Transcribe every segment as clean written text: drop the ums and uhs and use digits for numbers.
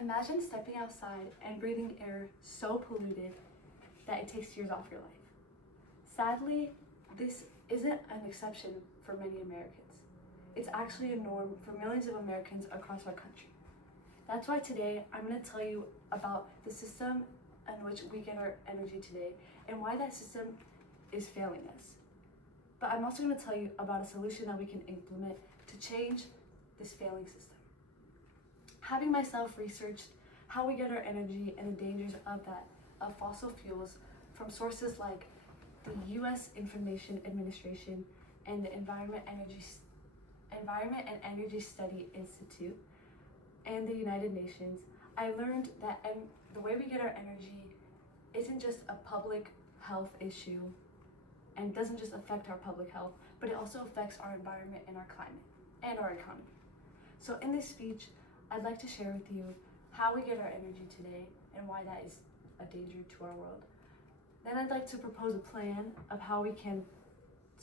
Imagine stepping outside and breathing air so polluted that it takes years off your life. Sadly, this isn't an exception for many Americans. It's actually a norm for millions of Americans across our country. That's why today I'm going to tell you about the system in which we get our energy today and why that system is failing us. But I'm also going to tell you about a solution that we can implement to change this failing system. Having myself researched how we get our energy and the dangers of fossil fuels from sources like the U.S. Information Administration and the Environment and Energy Study Institute and the United Nations, I learned that the way we get our energy isn't just a public health issue and doesn't just affect our public health, but it also affects our environment and our climate and our economy. So in this speech, I'd like to share with you how we get our energy today and why that is a danger to our world. Then I'd like to propose a plan of how we can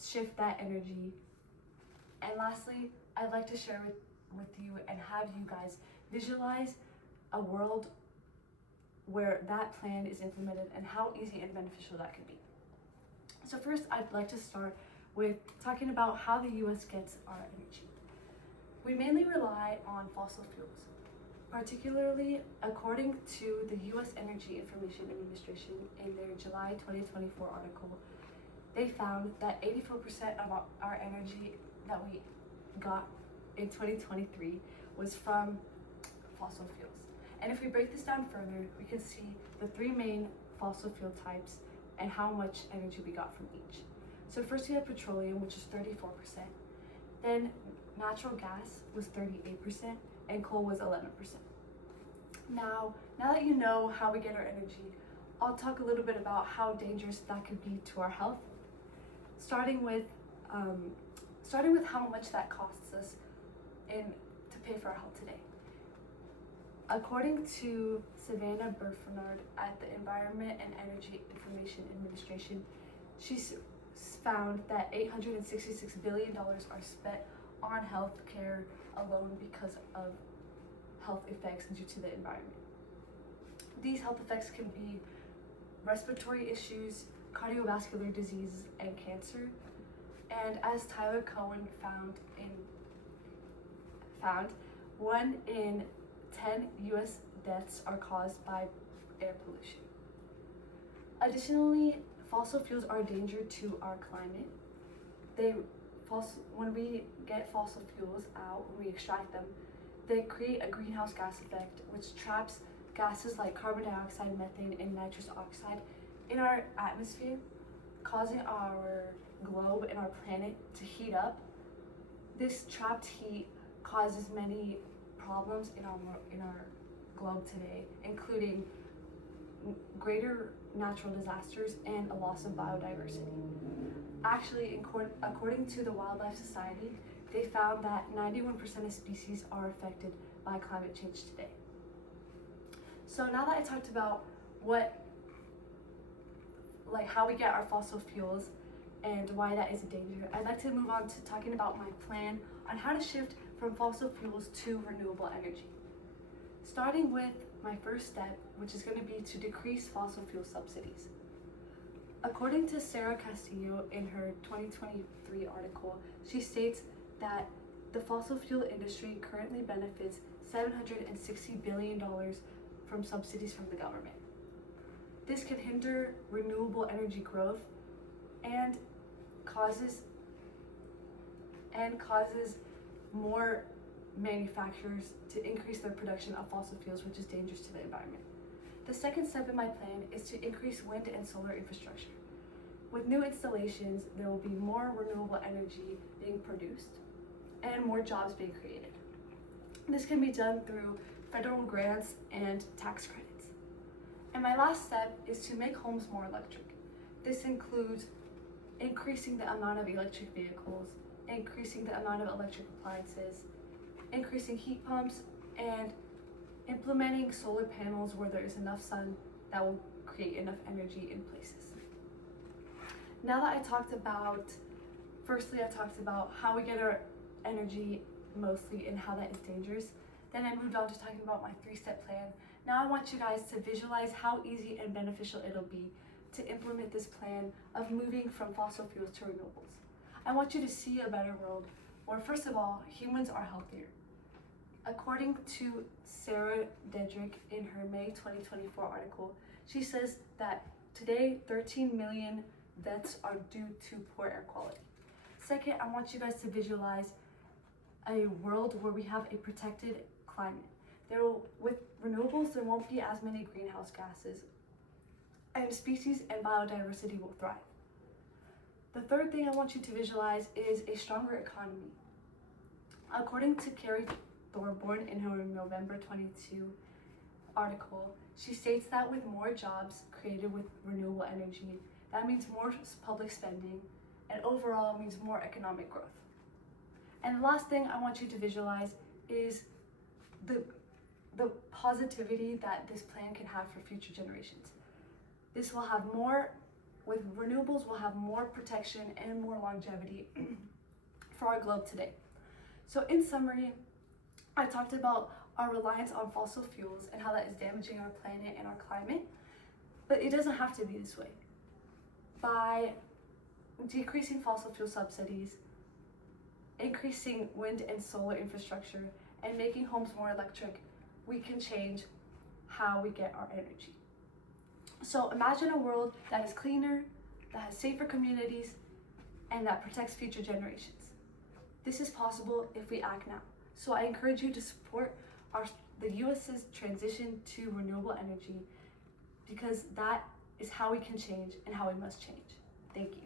shift that energy. And lastly, I'd like to share with you and have you guys visualize a world where that plan is implemented and how easy and beneficial that could be. So first, I'd like to start with talking about how the U.S. gets our energy. We mainly rely on fossil fuels, particularly according to the U.S. Energy Information Administration in their July 2024 article. They found that 84% of our energy that we got in 2023 was from fossil fuels. And if we break this down further, we can see the three main fossil fuel types and how much energy we got from each. So first we have petroleum, which is 34%. Then natural gas was 38% and coal was 11%. Now that you know how we get our energy, I'll talk a little bit about how dangerous that could be to our health, starting with how much that costs us to pay for our health today. According to Savannah Burford at the Environment and Energy Information Administration, she's found that $866 billion are spent on health care alone because of health effects due to the environment. These health effects can be respiratory issues, cardiovascular disease, and cancer. And as Tyler Cohen found, 1 in 10 U.S. deaths are caused by air pollution. Additionally, fossil fuels are a danger to our climate. When we get fossil fuels out, when we extract them, they create a greenhouse gas effect, which traps gases like carbon dioxide, methane, and nitrous oxide in our atmosphere, causing our globe and our planet to heat up. This trapped heat causes many problems in our globe today, including greater natural disasters and a loss of biodiversity. Actually, according to the Wildlife Society, they found that 91% of species are affected by climate change today. So now that I talked about how we get our fossil fuels and why that is a danger, I'd like to move on to talking about my plan on how to shift from fossil fuels to renewable energy. Starting with my first step, which is going to be to decrease fossil fuel subsidies. According to Sarah Castillo in her 2023 article, she states that the fossil fuel industry currently benefits $760 billion from subsidies from the government. This can hinder renewable energy growth and causes more manufacturers to increase their production of fossil fuels, which is dangerous to the environment. The second step in my plan is to increase wind and solar infrastructure. With new installations, there will be more renewable energy being produced and more jobs being created. This can be done through federal grants and tax credits. And my last step is to make homes more electric. This includes increasing the amount of electric vehicles, increasing the amount of electric appliances, increasing heat pumps, and implementing solar panels where there is enough sun that will create enough energy in places. Now that I talked about how we get our energy mostly and how that is dangerous, Then I moved on to talking about my 3-step plan. Now I want you guys to visualize how easy and beneficial it'll be to implement this plan of moving from fossil fuels to renewables. I want you to see a better world where, first of all, humans are healthier. According to Sarah Dedrick in her May 2024 article, she says that today 13 million deaths are due to poor air quality. Second, I want you guys to visualize a world where we have a protected climate. With renewables, there won't be as many greenhouse gases, and species and biodiversity will thrive. The third thing I want you to visualize is a stronger economy. According to Carrie Thorborn in her November 22 article, she states that with more jobs created with renewable energy, that means more public spending, and overall means more economic growth. And the last thing I want you to visualize is the positivity that this plan can have for future generations. This will have more, with renewables, we'll have more protection and more longevity for our globe today. So in summary, I talked about our reliance on fossil fuels and how that is damaging our planet and our climate, but it doesn't have to be this way. By decreasing fossil fuel subsidies, increasing wind and solar infrastructure, and making homes more electric, we can change how we get our energy. So imagine a world that is cleaner, that has safer communities, and that protects future generations. This is possible if we act now. So I encourage you to support the US's transition to renewable energy, because that is how we can change and how we must change. Thank you.